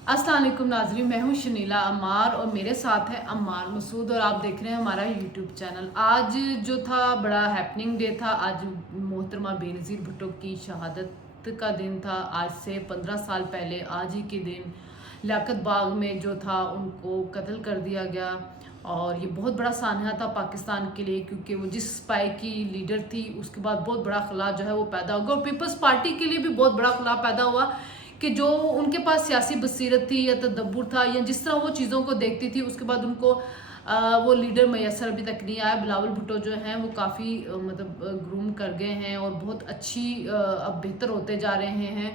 अस्सलाम वालेकुम नाज़रीन, मैं हूँ शनीला अम्मार और मेरे साथ है अम्मार मसूद और आप देख रहे हैं हमारा यूट्यूब चैनल। आज जो था बड़ा हैपनिंग डे था। आज मोहतरमा बेनज़ीर भुट्टो की शहादत का दिन था। आज से 15 साल पहले आज ही के दिन लियाकत बाग में जो था उनको कत्ल कर दिया गया और ये बहुत बड़ा सान्हा था पाकिस्तान के लिए, क्योंकि वो जिस पाई की लीडर थी उसके बाद बहुत बड़ा खला जो है वो पैदा होगा और पीपल्स पार्टी के लिए भी बहुत बड़ा खला पैदा हुआ कि जो उनके पास सियासी बसीरत थी या तदब्बुर था या जिस तरह वो चीज़ों को देखती थी, उसके बाद उनको वो लीडर मैसर अभी तक नहीं आया। बिलावल भुट्टो जो हैं वो काफ़ी मतलब ग्रूम कर गए हैं और बहुत अच्छी अब बेहतर होते जा रहे हैं।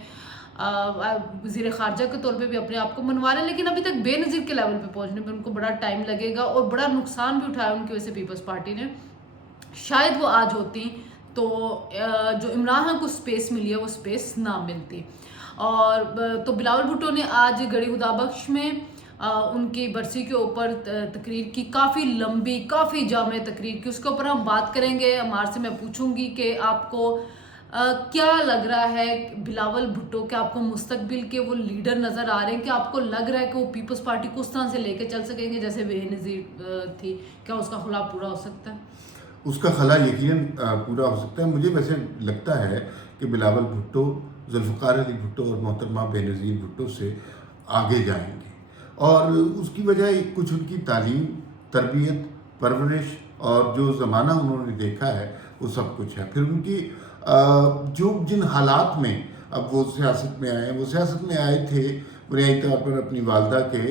वज़ीर ख़ारजा के तौर पे भी अपने आप को मनवा रहे हैं, लेकिन अभी तक बेनज़ीर के लेवल पे पहुंचने में उनको बड़ा टाइम लगेगा और बड़ा नुकसान भी उठाया उनकी वजह से पीपल्स पार्टी ने। शायद वो आज होती तो जो इमरान खान को स्पेस मिली है वो स्पेस ना मिलती। और तो बिलावल भुट्टो ने आज गड़ी खुदाबख्श में उनकी बरसी के ऊपर तकरीर की, काफ़ी लंबी काफ़ी जामे तकरीर की। उसके ऊपर हम बात करेंगे। हमारे से मैं पूछूंगी कि आपको क्या लग रहा है बिलावल भुट्टो के, आपको मुस्तकबिल के वो लीडर नज़र आ रहे हैं कि आपको लग रहा है कि वो पीपल्स पार्टी को उस तरह से लेके चल सकेंगे जैसे बेनज़ीर थी? क्या उसका खुला पूरा हो सकता है? उसका खला यकीनन पूरा हो सकता है। मुझे वैसे लगता है कि बिलावल भुट्टो, जुल्फ़िकार अली भुट्टो और मोहतरमा बेनज़ीर भुट्टो से आगे जाएंगे, और उसकी वजह कुछ उनकी तालीम, तरबियत, परवरिश और जो ज़माना उन्होंने देखा है वो सब कुछ है। फिर उनकी जो जिन हालात में अब वो सियासत में आए, वो सियासत में आए थे बुनियादी तौर पर अपनी वालदा के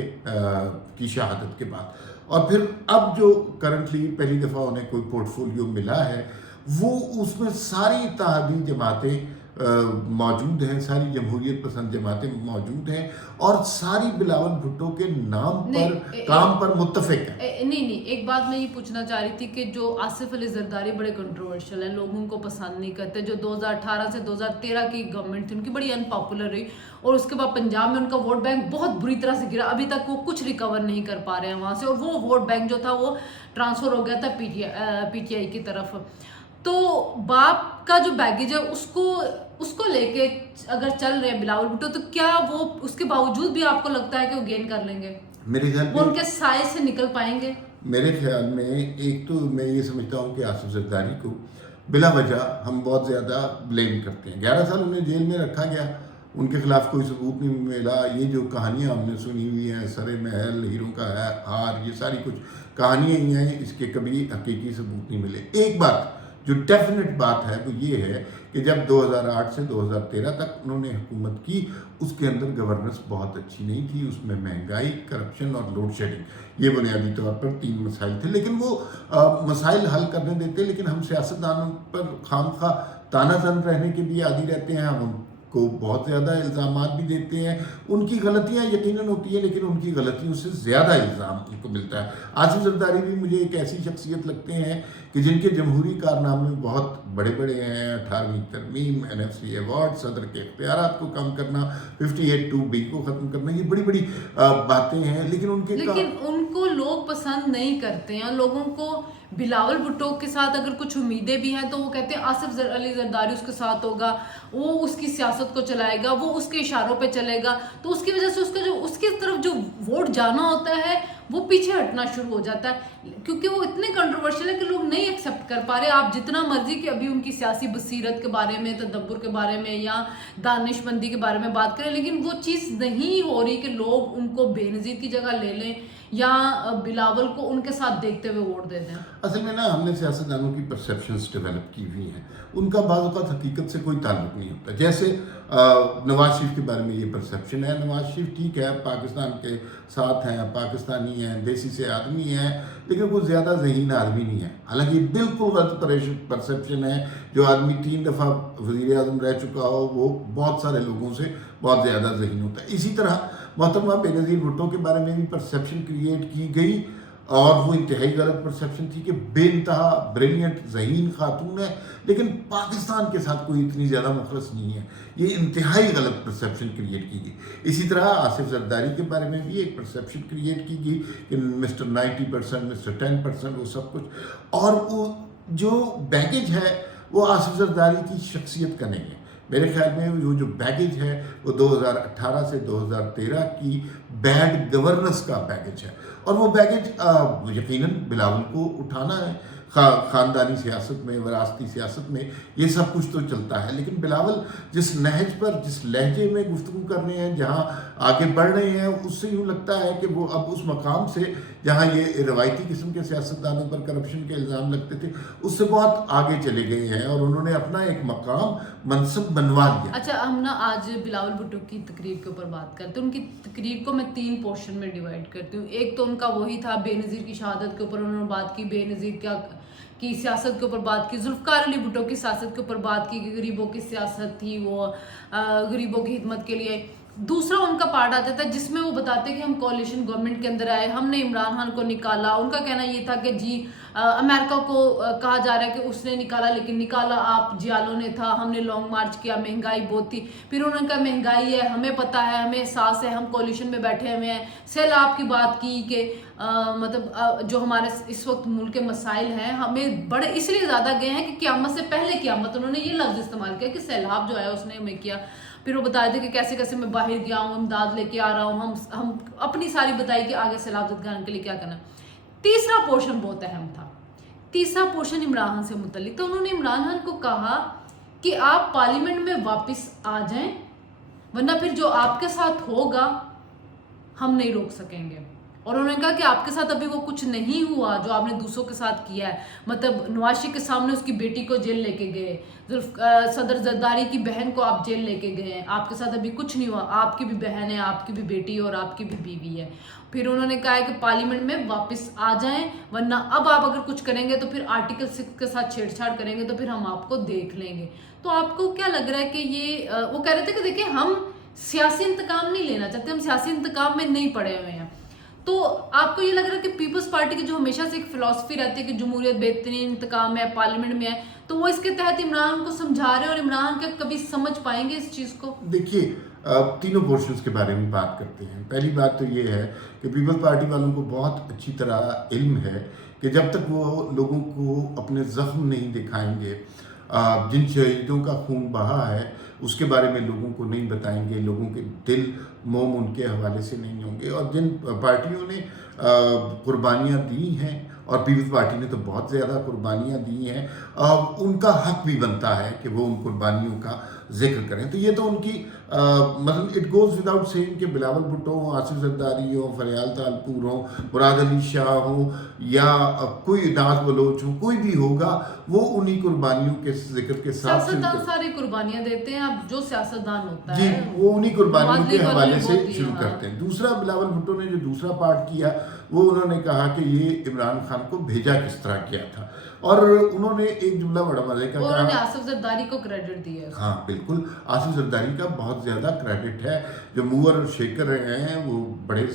की शहादत के बाद, और फिर अब जो करंटली पहली दफ़ा उन्हें कोई पोर्टफोलियो मिला है वो उसमें सारी इत्तेहादी जमातें मौजूद हैं, सारी जमहूरियत पसंद जमातें मौजूद हैं और सारी बिलावल भुट्टो के नाम पर काम पर मुत्तफिक हैं। नहीं, एक बात मैं ये पूछना चाह रही थी कि जो आसिफ अली जरदारी बड़े कंट्रोवर्शियल हैं, लोग उनको पसंद नहीं करते। जो 2018 से 2013 की गवर्नमेंट थी उनकी बड़ी अनपॉपुलर रही और उसके बाद पंजाब में उनका वोट बैंक बहुत बुरी तरह से गिरा। अभी तक वो कुछ रिकवर नहीं कर पा रहे हैं वहाँ से, और वो वोट बैंक जो था वो ट्रांसफ़र हो गया था पीटीआई की तरफ। तो बाप का जो बैगेज है उसको उसको लेके अगर चल रहे हैं बिलावल भुट्टो, तो क्या वो उसके बावजूद भी आपको लगता है कि वो गेन कर लेंगे? मेरे ख्याल वो में उनके साए से निकल पाएंगे? मेरे ख्याल में एक तो मैं ये समझता हूँ कि आसिफ जरदारी को बिला वजह हम बहुत ज़्यादा ब्लेम करते हैं। 11 साल उन्हें जेल में रखा गया, उनके खिलाफ कोई सबूत नहीं मिला। ये जो कहानियाँ हमने सुनी हुई हैं, सरे महल, हीरों का हार, ये सारी कुछ कहानियाँ ही हैं, इसके कभी हकीकी सबूत नहीं मिले। एक बात जो डेफिनेट बात है वो ये है कि जब 2008 से 2013 तक उन्होंने हुकूमत की, उसके अंदर गवर्नेंस बहुत अच्छी नहीं थी। उसमें महंगाई, करप्शन और लोड शेडिंग, ये बुनियादी तौर पर 3 मसाइल थे। लेकिन वो मसाइल हल करने देते, लेकिन हम सियासतदानों पर खामखा तानातन रहने के भी आदी रहते हैं। हम उनको बहुत ज़्यादा इल्ज़ामात भी देते हैं। उनकी गलतियाँ यकीनन होती है, लेकिन उनकी गलतियों से ज़्यादा इल्ज़ाम उनको मिलता है। आसिफ जरदारी भी मुझे एक ऐसी शख्सियत लगते हैं कि जिनके जमहूरी कारनामे बहुत बड़े बड़े हैं। 18वीं तरमीम, NFC अवार्ड, सदर के इख्तियारात को कम करना, 58(2)B को ख़त्म करना, ये बड़ी बड़ी बातें हैं। लेकिन उनको लोग पसंद नहीं करते हैं। लोगों को बिलावल भुट्टो के साथ अगर कुछ उम्मीदें भी हैं तो वो कहते हैं आसिफ अली जरदारी उसके साथ होगा, वो उसकी सियासत को चलाएगा, वो उसके इशारों पे चलेगा, तो उसकी वजह से उसका जो उसकी तरफ जो वोट जाना होता है वो पीछे हटना शुरू हो जाता है, क्योंकि वो इतने कंट्रोवर्शियल है कि लोग नहीं एक्सेप्ट कर पा रहे। आप जितना मर्जी कि अभी उनकी सियासी बसीरत के बारे में, तदब्बुर के बारे में या दानिशमंदी के बारे में बात करें, लेकिन वो चीज़ नहीं हो रही कि लोग उनको बेनज़ीर की जगह ले लें या बिलावल को उनके साथ देखते हुए वोट दे दें। असल में ना हमने सियासतदानों की परसेप्शंस डेवलप की हुई हैं, उनका बाज़ औक़ात हकीकत से कोई ताल्लुक़ नहीं होता। जैसे नवाज शरीफ के बारे में ये परसेप्शन है, नवाज शरीफ ठीक है, पाकिस्तान के साथ हैं, पाकिस्तानी हैं, देसी से आदमी हैं, लेकिन वो ज़्यादा ज़हीन आदमी नहीं है। हालांकि बिल्कुल गलत परसेप्शन है। जो आदमी 3 दफ़ा वज़ीर आज़म रह चुका हो वो बहुत सारे लोगों से बहुत ज़्यादा ज़हीन होता है। इसी तरह मोहतरमा बेनज़ीर भुट्टो के बारे में भी परसेप्शन क्रिएट की गई, और वो इंतहाई गलत परसेप्शन थी कि बेइंतहा ब्रिलियंट ज़हीन खातून है, लेकिन पाकिस्तान के साथ कोई इतनी ज़्यादा मुखलस नहीं है। ये इंतहाई गलत परसेप्शन क्रिएट की गई। इसी तरह आसिफ जरदारी के बारे में भी एक परसेप्शन क्रिएट की गई कि मिस्टर 90%, मिस्टर 10%, वो सब कुछ, और वो जो बैगेज है वो आसिफ जरदारी की शख्सियत का नहीं है। میرے خیال میں وہ جو بیگیج ہے وہ 2018 سے 2013 کی بیڈ گورننس کا بیگیج ہے، اور وہ بیگیج یقیناً بلاول کو اٹھانا ہے۔ خاندانی سیاست میں، وراثتی سیاست میں یہ سب کچھ تو چلتا ہے، لیکن بلاول جس نہج پر، جس لہجے میں گفتگو کر رہے ہیں، جہاں آگے بڑھ رہے ہیں، اس سے یوں لگتا ہے کہ وہ اب اس مقام سے جہاں یہ روایتی قسم کے سیاستدانوں پر کرپشن کے الزام لگتے تھے، اس سے بہت آگے چلے گئے ہیں، اور انہوں نے اپنا ایک مقام منصب بنوا لیا۔ اچھا، ہم نا آج بلاول بھٹو کی تقریر کے اوپر بات کرتے ہیں۔ ان کی تقریر کو میں 3 پورشن میں ڈیوائڈ کرتی ہوں۔ ایک تو ان کا وہی تھا بے نظیر کی شہادت کے اوپر انہوں نے بات کی، بے نظیر کی سیاست کے اوپر بات کی، ذوالفقار علی بھٹو کی سیاست کے اوپر بات کی کہ غریبوں کی سیاست تھی، وہ غریبوں کی خدمت کے لیے۔ دوسرا ان کا پارٹ آتا تھا جس میں وہ بتاتے کہ ہم کولیشن گورنمنٹ کے اندر آئے، ہم نے عمران خان کو نکالا۔ ان کا کہنا یہ تھا کہ جی امریکہ کو کہا جا رہا ہے کہ اس نے نکالا، لیکن نکالا آپ جیالوں نے تھا، ہم نے لانگ مارچ کیا، مہنگائی بہت تھی۔ پھر انہوں نے کہا مہنگائی ہے، ہمیں پتہ ہے، ہمیں احساس ہے، ہم کولیشن میں بیٹھے ہوئے ہیں۔ سیلاب کی بات کی کہ مطلب جو ہمارے اس وقت ملک کے مسائل ہیں ہمیں بڑے اس لیے زیادہ گئے ہیں کہ قیامت سے پہلے قیامت، انہوں نے یہ لفظ استعمال کیا کہ سیلاب جو ہے اس نے ہمیں کیا۔ پھر وہ بتایا تھے کہ کیسے کیسے میں باہر گیا ہوں، امداد لے کے آ رہا ہوں، ہم اپنی ساری بتائی کہ آگے سیلاب زدگان کے لیے کیا کرنا۔ تیسرا پورشن بہت اہم تھا، تیسرا پورشن عمران خان سے متعلق تھا۔ انہوں نے عمران خان کو کہا کہ آپ پارلیمنٹ میں واپس آ جائیں، ورنہ پھر جو آپ کے ساتھ ہوگا ہم نہیں روک سکیں گے۔ اور انہوں نے کہا کہ آپ کے ساتھ ابھی وہ کچھ نہیں ہوا جو آپ نے دوسروں کے ساتھ کیا ہے، مطلب نواز شریف کے سامنے اس کی بیٹی کو جیل لے کے گئے، صدر زرداری کی بہن کو آپ جیل لے کے گئے ہیں، آپ کے ساتھ ابھی کچھ نہیں ہوا، آپ کی بھی بہن ہے، آپ کی بھی بیٹی اور آپ کی بھی بیوی ہے۔ پھر انہوں نے کہا ہے کہ پارلیمنٹ میں واپس آ جائیں، ورنہ اب آپ اگر کچھ کریں گے تو پھر آرٹیکل 6 کے ساتھ چھیڑ چھاڑ کریں گے تو پھر ہم آپ کو دیکھ لیں گے۔ تو آپ کو کیا لگ رہا ہے کہ یہ وہ کہہ رہے تھے کہ دیکھیں ہم سیاسی انتقام نہیں لینا چاہتے، ہم سیاسی انتقام میں نہیں پڑے ہوئے ہیں۔ تو آپ کو یہ لگ رہا ہے کہ پیپلز پارٹی کی جو ہمیشہ سے ایک فلسفی رہتی ہے کہ جمہوریت بہترین انتقام ہے، پارلیمنٹ میں ہے، تو وہ اس کے تحت عمران کو سمجھا رہے ہیں، اور عمران کا کبھی سمجھ پائیں گے اس چیز کو؟ دیکھیے تینوں پورشنز کے بارے میں بات کرتے ہیں۔ پہلی بات تو یہ ہے کہ پیپلز پارٹی والوں کو بہت اچھی طرح علم ہے کہ جب تک وہ لوگوں کو اپنے زخم نہیں دکھائیں گے، جن شہیدوں کا خون بہا ہے اس کے بارے میں لوگوں کو نہیں بتائیں گے، لوگوں کے دل موم ان کے حوالے سے نہیں ہوں گے، اور جن پارٹیوں نے قربانیاں دی ہیں، اور پیپلز پارٹی نے تو بہت زیادہ قربانیاں دی ہیں، ان کا حق بھی بنتا ہے کہ وہ ان قربانیوں کا ذکر کریں۔ تو یہ تو ان کی مطلب اٹ گوز وداؤٹ سیئنگ کہ بلاول بھٹو ہوں، آصف زرداری ہوں، فریال تالپور ہوں، مراد علی شاہ ہوں، یا کوئی ناز بلوچ ہوں، کوئی بھی ہوگا وہ انہی قربانیوں کے ذکر کے ساتھ سیاستدان ساری قربانیاں دیتے ہیں، اب جو سیاستدان ہوتا جی ہے وہ انہی قربانیوں کے حوالے سے ہوتی ہے، شروع ہاں۔ کرتے ہیں۔ دوسرا بلاول بھٹو نے جو دوسرا پارٹ کیا وہ انہوں نے کہا کہ یہ عمران خان کو بھیجا کس طرح کیا تھا، اور انہوں نے ایک جملہ بڑا مزے کا اور انہوں نے کہا۔ آصف زرداری کو کریڈٹ دیا ہے۔ ہاں بالکل، آصف زرداری کا بہت زیادہ کریڈٹ ہے، جو موور اور شیکر رہے ہیں، وہ بڑے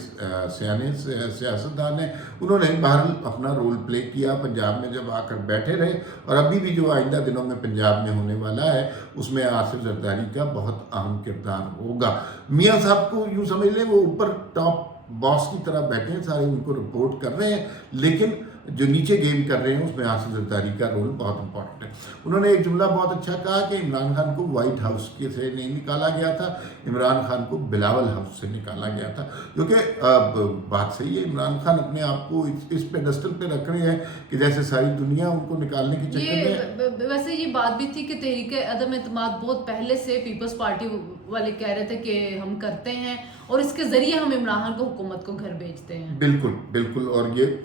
سیانے سیاستدان ہیں، انہوں نے بہرحال اپنا رول پلے کیا، پنجاب میں جب آ کر بیٹھے رہے، اور ابھی بھی جو آئندہ دنوں میں پنجاب میں ہونے والا ہے اس میں آصف زرداری کا بہت اہم کردار ہوگا۔ میاں صاحب کو یوں سمجھ لیں وہ اوپر ٹاپ باس کی طرح بیٹھے ہیں، سارے ان کو رپورٹ کر رہے ہیں، لیکن جو نیچے گیم کر رہے ہیں اس میں آصف زرداری کا رول بہت امپورٹنٹ ہے۔ انہوں نے ایک جملہ بہت اچھا کہا کہ عمران خان کو وائٹ ہاؤس سے نہیں نکالا گیا تھا، عمران خان کو بلاول ہاؤس سے نکالا گیا تھا، جو کہ بات صحیح ہے۔ عمران خان اپنے آپ کو اس پیڈسٹل پہ رکھ رہے ہیں کہ جیسے ساری دنیا ان کو نکالنے کے چکر میں۔ ویسے یہ بات بھی تھی کہ تحریک عدم اعتماد بہت پہلے سے پیپلز پارٹی والے کہہ رہے تھے کہ ہم کرتے ہیں، اور اس کے ذریعے ہم عمران خان کو حکومت کو گھر بھیجتے ہیں۔ بالکل بالکل، اور یہ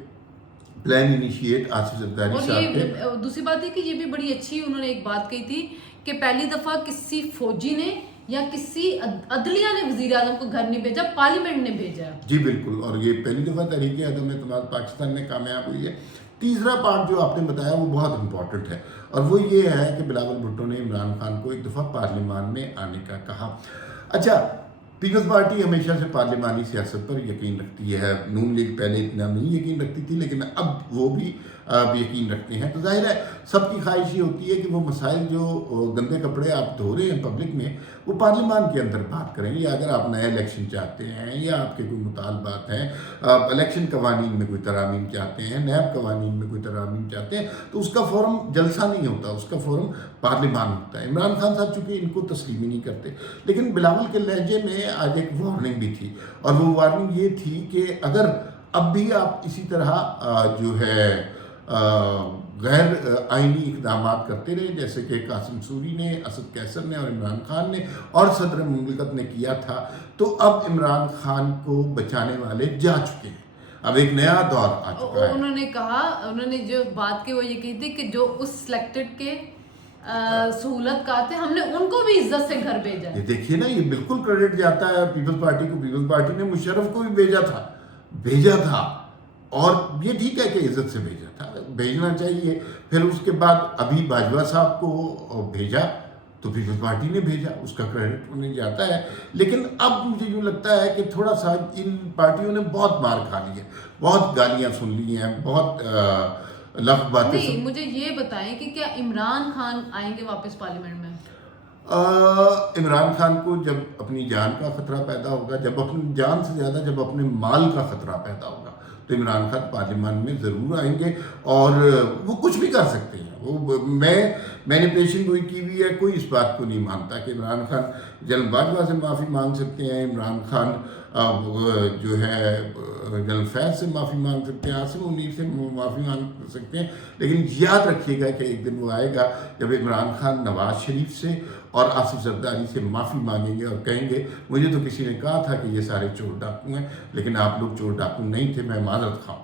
پلان انیشیٹ آصف زرداری صاحب کے۔ اور دوسری بات یہ کہ یہ بھی بڑی اچھی انہوں نے ایک بات کہی تھی کہ پہلی دفعہ کسی فوجی نے یا کسی عدلیہ نے وزیر اعظم کو گھر نہیں بھیجا، پارلیمنٹ نے بھیجا۔ جی بالکل، اور یہ پہلی دفعہ تحریک عدم اعتماد پاکستان میں کامیاب ہوئی ہے۔ تیسرا پارٹ جو آپ نے بتایا وہ بہت امپورٹنٹ ہے، اور وہ یہ ہے کہ بلاول بھٹو نے عمران خان کو ایک دفعہ پارلیمان میں آنے کا کہا۔ اچھا، पीपल्स पार्टी हमेशा से पार्लिमानी सियासत पर यकीन रखती है। नून लीग पहले इतना नहीं यकीन रखती थी, लेकिन अब वो भी अब यकीन रखते हैं। तो जाहिर है सबकी ख्वाहिश ये होती है कि वो मसाइल जो गंदे कपड़े आप धो रहे हैं पब्लिक में, वो पार्लियामान के अंदर बात करें। या अगर आप नया इलेक्शन चाहते हैं या आपके कोई मुतालबात हैं, आप इलेक्शन कवानीन में कोई तरामीम चाहते हैं, नैब कवानीन में कोई तरामीम चाहते हैं, तो उसका फोरम जलसा नहीं होता, उसका फोरम पार्लियामान होता है। इमरान खान साहब चूँकि इनको तस्लीम ही नहीं करते, लेकिन बिलावल के लहजे में आज एक वार्निंग भी थी, और वो वार्निंग ये थी कि अगर अब भी आप इसी तरह जो है गैर आइनी इकदाम करते रहे, जैसे कि कासिम सूरी ने, असद कैसर ने और इमरान खान ने और सदर मुमलिकत ने किया था, तो अब इमरान खान को बचाने वाले जा चुके हैं। अब एक नया दौर आ चुका है। उन्होंने कहा, उन्होंने जो बात की वो ये कही थी कि जो उस सिलेक्टेड के सहूलत का थे, हमने उनको भी इज्जत से घर भेजा। ये देखिए ना, ये बिल्कुल क्रेडिट जाता है पीपल्स पार्टी को। पीपल्स पार्टी ने मुशर्रफ को भी भेजा था, और ये ठीक है कि इज्जत से भेजा था, भेजना चाहिए। फिर उसके बाद अभी बाजवा साहब को भेजा तो पीपल्स पार्टी ने भेजा, उसका क्रेडिट उन्हें जाता है। लेकिन अब मुझे यूँ लगता है कि थोड़ा सा इन पार्टियों ने बहुत मार खा ली है, बहुत गालियाँ सुन ली हैं, बहुत लफ बातें नहीं, मुझे ये बताएं कि क्या इमरान खान आएंगे वापस पार्लियामेंट में? इमरान खान को जब अपनी जान का खतरा पैदा होगा, जब अपनी जान से ज़्यादा जब अपने माल का खतरा पैदा होगा, तो इमरान खान पार्लियामान में ज़रूर आएंगे, और वो कुछ भी कर सकते हैं। वो मैंने पेशिंग गोई की हुई है, कोई इस बात को नहीं मानता कि इमरान खान जनरल बाजवा से माफ़ी मांग सकते हैं, इमरान खान जो है जनरल फैज़ से माफ़ी मांग सकते हैं, आसिम मुनीर से माफ़ी मांग सकते हैं। लेकिन याद रखिएगा कि एक दिन वो आएगा जब इमरान खान नवाज़ शरीफ से और आसिफ जरदारी से माफ़ी मांगेंगे और कहेंगे, मुझे तो किसी ने कहा था कि ये सारे चोर डाकू हैं, लेकिन आप लोग चोर डाकू नहीं थे, मैं माजरत खाऊँ।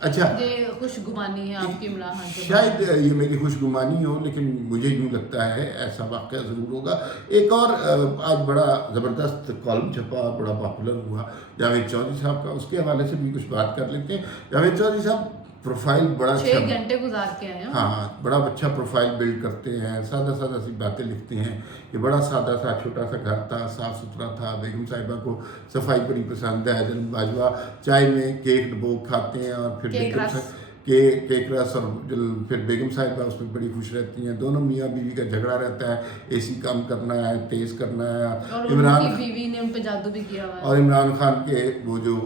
अच्छा, ये खुशगुमानी है आपकी इमरान खान के शायद ये मेरी खुशगुमानी हो, लेकिन मुझे यूँ लगता है ऐसा वाक़या ज़रूर होगा। एक और आज बड़ा ज़बरदस्त कॉलम छपा, बड़ा पॉपुलर हुआ जावेद चौधरी साहब का, उसके हवाले से भी कुछ बात कर लेते हैं। जावेद चौधरी साहब प्रोफाइल बड़ा 6 घंटे गुजार के आए हैं। हाँ, बड़ा अच्छा प्रोफाइल बिल्ड करते हैं, सादा सादा सी बातें लिखते हैं कि बड़ा सादा सा छोटा सा घर था, साफ़ सुथरा था, बेगम साहिबा को सफाई बड़ी पसंद है, जनरल बाजवा चाय में केक डबो खाते हैं, और फिर केक रस, और फिर बेगम साहिबा उसमें बड़ी खुश रहती हैं। दोनों मियाँ बीवी का झगड़ा रहता है, एसी कम करना है, तेज़ करना है, और इमरान बीवी ने उन पे जादू भी किया हुआ है। और इमरान खान के वो जो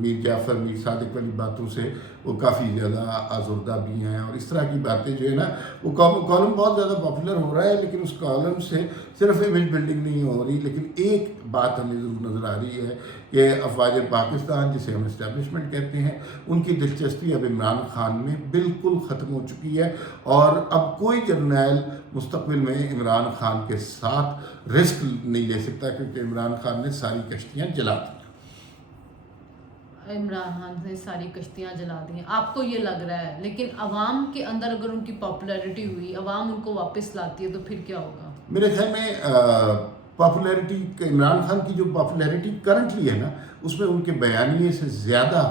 मीर जाफ़र मीर सादिक वाली बातों से वो काफ़ी ज़्यादा आज़ुर्दा भी हैं, और इस तरह की बातें जो है ना, वो कॉलम बहुत ज़्यादा पॉपुलर हो रहा है। लेकिन उस कॉलम से सिर्फ इमेज बिल्डिंग नहीं हो रही, लेकिन एक बात हमें ज़रूर नज़र आ रही है कि अफवाज पाकिस्तान, जिसे हम इस्टेब्लिशमेंट कहते हैं, उनकी दिलचस्पी अब इमरान खान में बिल्कुल ख़त्म हो चुकी है, और अब कोई जर्नैल मुस्तक़बिल में इमरान खान के साथ रिस्क नहीं ले सकता, क्योंकि इमरान खान ने सारी कश्तियाँ जला दी। इमरान खान ने सारी कश्तियाँ जला दी हैं, आपको ये लग रहा है? लेकिन अवाम के अंदर अगर उनकी पॉपुलैरिटी हुई, अवाम उनको वापस लाती है, तो फिर क्या होगा? मेरे ख्याल में पॉपुलैरिटी, इमरान खान की जो पॉपुलैरिटी करंटली है ना, उसमें उनके बयानिए से ज़्यादा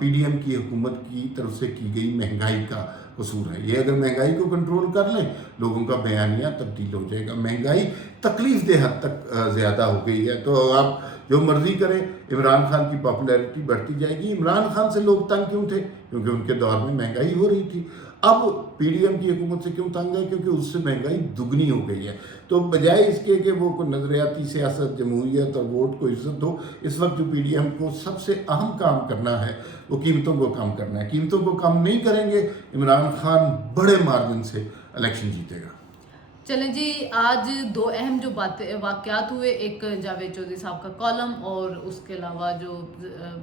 पीडीएम की हुकूमत की तरफ से की गई महंगाई का कसूर है। ये अगर महंगाई को कंट्रोल कर लें, लोगों का बयानिया तब्दील हो जाएगा। महंगाई तकलीफ दे हद तक ज़्यादा हो गई है, तो आप जो मर्जी करें, इमरान खान की पॉपुलैरिटी बढ़ती जाएगी। इमरान खान से लोग तंग क्यों थे? क्योंकि उनके दौर में महंगाई हो रही थी। अब पीडीएम की हुकूमत से क्यों तंग है? क्योंकि उससे महंगाई दुगनी हो गई है। तो बजाय इसके कि वो कोई नज़रियाती सियासत, जमहूरियत और वोट को इज्जत दो, इस वक्त जो पीडीएम को सबसे अहम काम करना है वो कीमतों को कम करना है। कीमतों को कम नहीं करेंगे, इमरान खान बड़े मार्जिन से इलेक्शन जीतेगा। चलें जी, आज 2 अहम जो वाक़यात हुए, एक जावेद चौधरी साहब का कॉलम, और उसके अलावा जो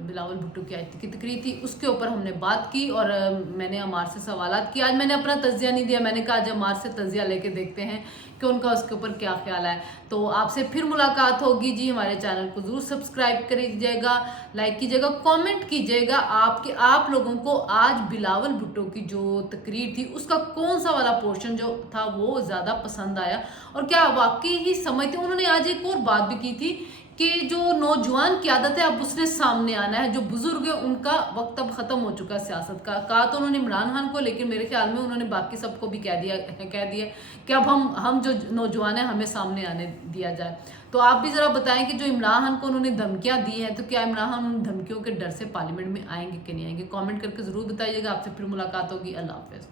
बिलावल भुट्टो की तकरीर थी, उसके ऊपर हमने बात की, और मैंने अमार से सवालात किया। आज मैंने अपना तज़िया नहीं दिया, मैंने कहा आज अमार से तज़िया लेके देखते हैं कि उनका उसके ऊपर क्या ख्याल है। तो आपसे फिर मुलाकात होगी जी। हमारे चैनल को ज़रूर सब्सक्राइब कीजिएगा, लाइक कीजिएगा, कमेंट कीजिएगा आप लोगों को आज बिलावल भुट्टो की जो तकरीर थी उसका कौन सा वाला पोर्शन जो था वो ज़्यादा पसंद आया, और क्या वाकई ही समझते। उन्होंने आज एक और बात भी की थी کہ جو نوجوان قیادت ہے اب اس نے سامنے آنا ہے. جو بزرگ ہیں ان کا وقت اب ختم ہو چکا ہے سیاست کا. کہا تو انہوں نے عمران خان کو, لیکن میرے خیال میں انہوں نے باقی سب کو بھی کہہ دیا کہ اب ہم جو نوجوان ہیں ہمیں سامنے آنے دیا جائے. تو آپ بھی ذرا بتائیں کہ جو عمران خان کو انہوں نے دھمکیاں دی ہیں, تو کیا عمران خان ان دھمکیوں کے ڈر سے پارلیمنٹ میں آئیں گے کہ نہیں آئیں گے؟ کامنٹ کر کے ضرور بتائیے گا. آپ سے پھر ملاقات ہوگی. اللہ حافظ.